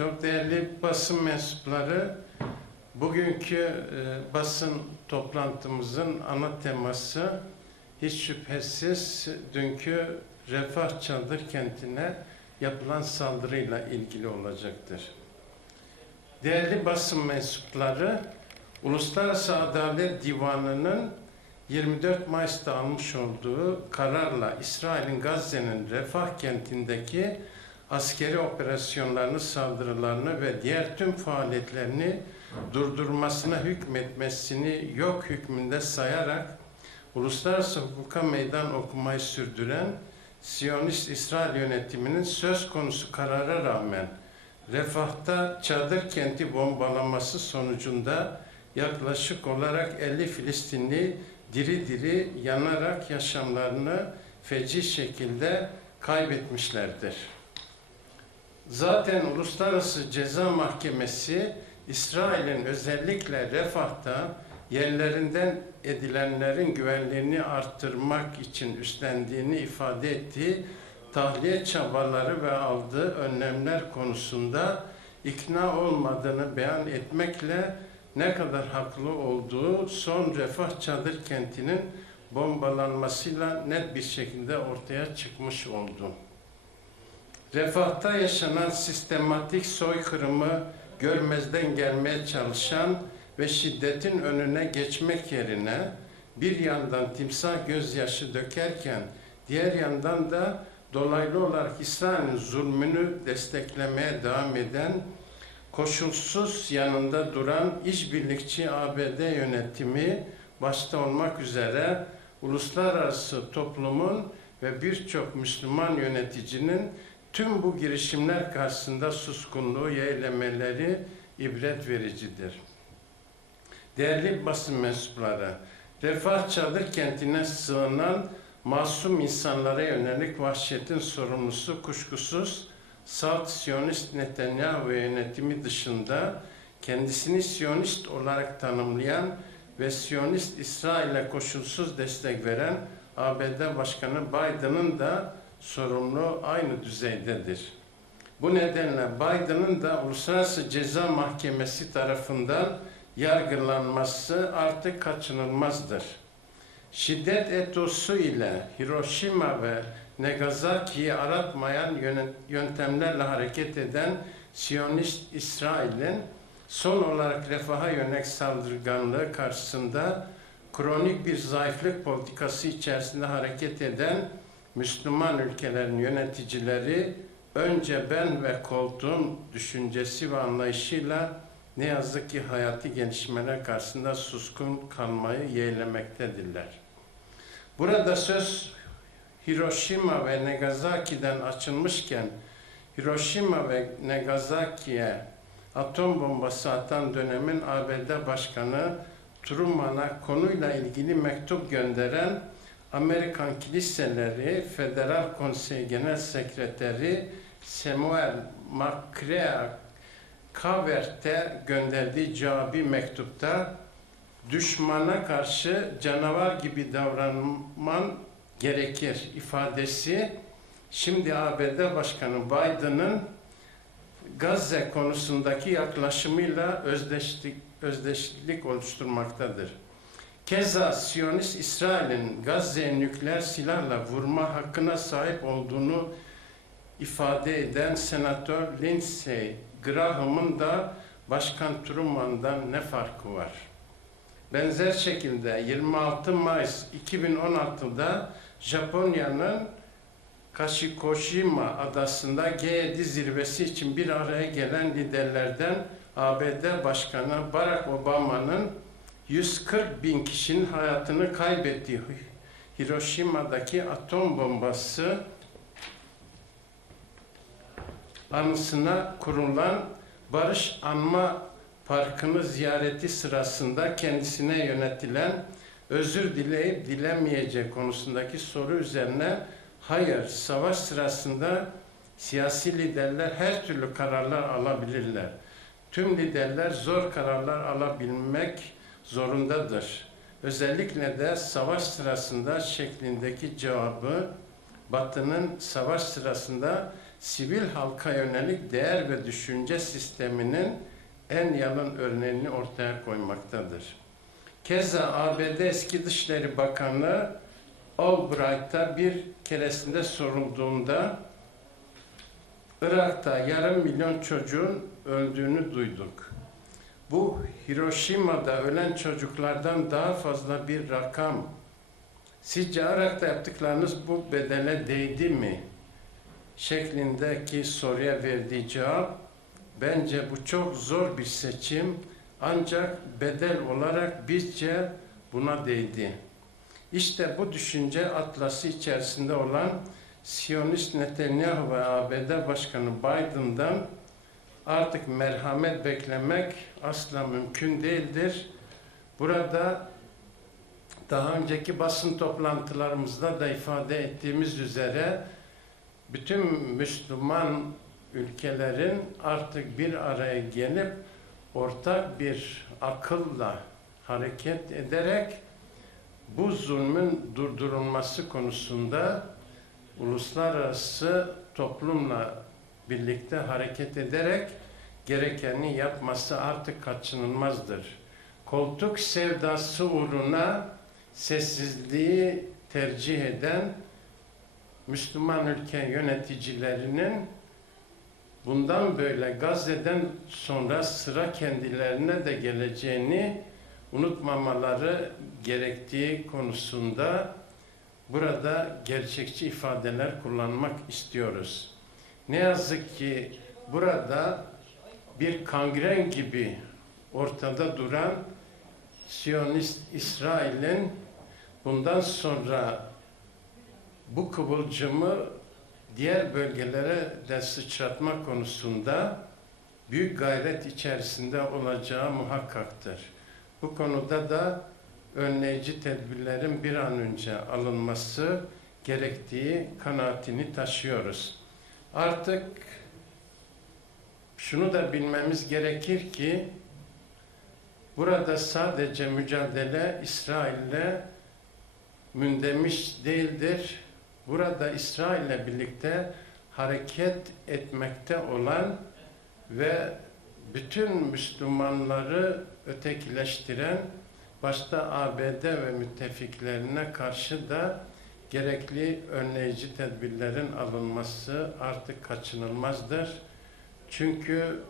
Çok değerli basın mensupları, bugünkü e, basın toplantımızın ana teması hiç şüphesiz dünkü Refah Çadır kentine yapılan saldırıyla ilgili olacaktır. Değerli basın mensupları, Uluslararası Adalet Divanı'nın 24 Mayıs'ta almış olduğu kararla İsrail'in Gazze'nin Refah kentindeki askeri operasyonlarını, saldırılarını ve diğer tüm faaliyetlerini durdurmasına hükmetmesini yok hükmünde sayarak uluslararası hukuka meydan okumayı sürdüren Siyonist İsrail yönetiminin söz konusu karara rağmen Refah'ta çadır kenti bombalaması sonucunda yaklaşık olarak 50 Filistinli diri diri yanarak yaşamlarını feci şekilde kaybetmişlerdir. Zaten Uluslararası Ceza Mahkemesi İsrail'in özellikle Refah'ta yerlerinden edilenlerin güvenliğini arttırmak için üstlendiğini ifade ettiği tahliye çabaları ve aldığı önlemler konusunda ikna olmadığını beyan etmekle ne kadar haklı olduğu son refah çadır kentinin bombalanmasıyla net bir şekilde ortaya çıkmış oldu. Refahta yaşanan sistematik soykırımı görmezden gelmeye çalışan ve şiddetin önüne geçmek yerine bir yandan timsah gözyaşı dökerken diğer yandan da dolaylı olarak İsrail'in zulmünü desteklemeye devam eden koşulsuz yanında duran işbirlikçi ABD yönetimi başta olmak üzere uluslararası toplumun ve birçok Müslüman yöneticinin tüm bu girişimler karşısında suskunluğu yeğlemeleri ibret vericidir. Değerli basın mensupları, Refah Çadır kentine sığınan masum insanlara yönelik vahşetin sorumlusu kuşkusuz salt Siyonist Netanyahu yönetimi dışında kendisini Siyonist olarak tanımlayan ve Siyonist İsrail'e koşulsuz destek veren ABD Başkanı Biden'ın da sorumlu aynı düzeydedir. Bu nedenle Biden'ın da Uluslararası Ceza Mahkemesi tarafından yargılanması artık kaçınılmazdır. Şiddet etosu ile Hiroşima ve Nagasaki'yi aratmayan yöntemlerle hareket eden Siyonist İsrail'in son olarak refaha yönelik saldırganlığı karşısında kronik bir zayıflık politikası içerisinde hareket eden Müslüman ülkelerin yöneticileri önce ben ve koltuğum düşüncesi ve anlayışıyla ne yazık ki hayati gelişmeler karşısında suskun kalmayı yeğlemektedirler. Burada söz Hiroşima ve Nagasaki'den açılmışken Hiroşima ve Nagasaki'ye atom bombası atan dönemin ABD Başkanı Truman'a konuyla ilgili mektup gönderen Amerikan Kiliseleri Federal Konsey Genel Sekreteri Samuel McCrea Kavert'e gönderdiği cevabi mektupta düşmana karşı canavar gibi davranman gerekir ifadesi şimdi ABD Başkanı Biden'ın Gazze konusundaki yaklaşımıyla özdeşlik, özdeşlik oluşturmaktadır. Keza Siyonist İsrail'in Gazze'ye nükleer silahla vurma hakkına sahip olduğunu ifade eden Senatör Lindsey Graham'ın da Başkan Truman'dan ne farkı var? Benzer şekilde 26 Mayıs 2016'da Japonya'nın Kashikoshima adasında G7 zirvesi için bir araya gelen liderlerden ABD Başkanı Barack Obama'nın 140 bin kişinin hayatını kaybettiği Hiroşima'daki atom bombası anısına kurulan Barış Anma Parkı'nı ziyareti sırasında kendisine yönetilen özür dileyip dilemeyecek konusundaki soru üzerine hayır, savaş sırasında siyasi liderler her türlü kararlar alabilirler. Tüm liderler zor kararlar alabilmek zorundadır. Özellikle de savaş sırasında şeklindeki cevabı Batı'nın savaş sırasında sivil halka yönelik değer ve düşünce sisteminin en yalın örneğini ortaya koymaktadır. Keza ABD eski Dışişleri Bakanı Albright'a bir keresinde sorulduğunda Irak'ta yarım milyon çocuğun öldüğünü duyduk. Bu Hiroşima'da ölen çocuklardan daha fazla bir rakam. Sizce Irak'ta yaptıklarınız bu bedele değdi mi? şeklindeki soruya verdiği cevap bence bu çok zor bir seçim ancak bedel olarak bizce buna değdi. İşte bu düşünce atlası içerisinde olan Siyonist Netanyahu ve ABD Başkanı Biden'dan artık merhamet beklemek asla mümkün değildir. Burada daha önceki basın toplantılarımızda da ifade ettiğimiz üzere bütün Müslüman ülkelerin artık bir araya gelip ortak bir akılla hareket ederek bu zulmün durdurulması konusunda uluslararası toplumla birlikte hareket ederek gerekeni yapması artık kaçınılmazdır. Koltuk sevdası uğruna sessizliği tercih eden Müslüman ülke yöneticilerinin bundan böyle Gazze'den sonra sıra kendilerine de geleceğini unutmamaları gerektiği konusunda burada gerçekçi ifadeler kullanmak istiyoruz. Ne yazık ki burada bir kangren gibi ortada duran Siyonist İsrail'in bundan sonra bu kıvılcımı diğer bölgelere de sıçratma konusunda büyük gayret içerisinde olacağı muhakkaktır. Bu konuda da önleyici tedbirlerin bir an önce alınması gerektiği kanaatini taşıyoruz. Artık şunu da bilmemiz gerekir ki burada sadece mücadele İsrail'le mündemiş değildir. Burada İsrail'le birlikte hareket etmekte olan ve bütün Müslümanları ötekileştiren başta ABD ve müttefiklerine karşı da gerekli önleyici tedbirlerin alınması artık kaçınılmazdır. Çünkü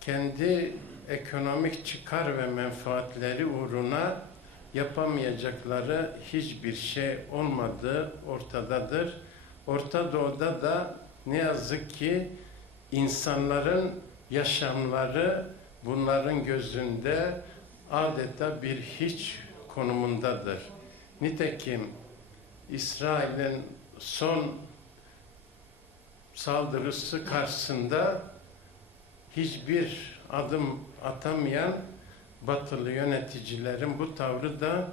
kendi ekonomik çıkar ve menfaatleri uğruna yapamayacakları hiçbir şey olmadığı ortadadır. Orta Doğu'da da ne yazık ki insanların yaşamları bunların gözünde adeta bir hiç konumundadır. Nitekim İsrail'in son saldırısı karşısında hiçbir adım atamayan batılı yöneticilerin bu tavrı da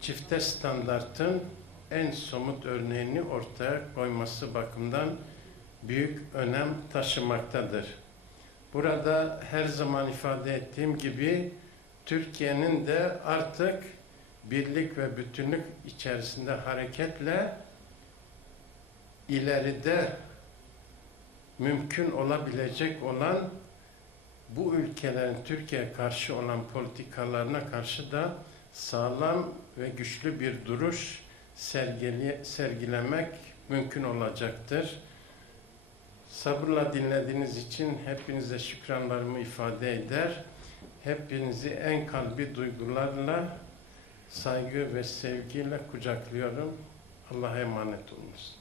çifte standartın en somut örneğini ortaya koyması bakımından büyük önem taşımaktadır. Burada her zaman ifade ettiğim gibi Türkiye'nin de artık birlik ve bütünlük içerisinde hareketle ileride mümkün olabilecek olan bu ülkelerin Türkiye karşı olan politikalarına karşı da sağlam ve güçlü bir duruş sergile, sergilemek mümkün olacaktır. Sabırla dinlediğiniz için hepinize şükranlarımı ifade eder. Hepinizi en kalbi duygularla, saygı ve sevgiyle kucaklıyorum. Allah'a emanet olunuz.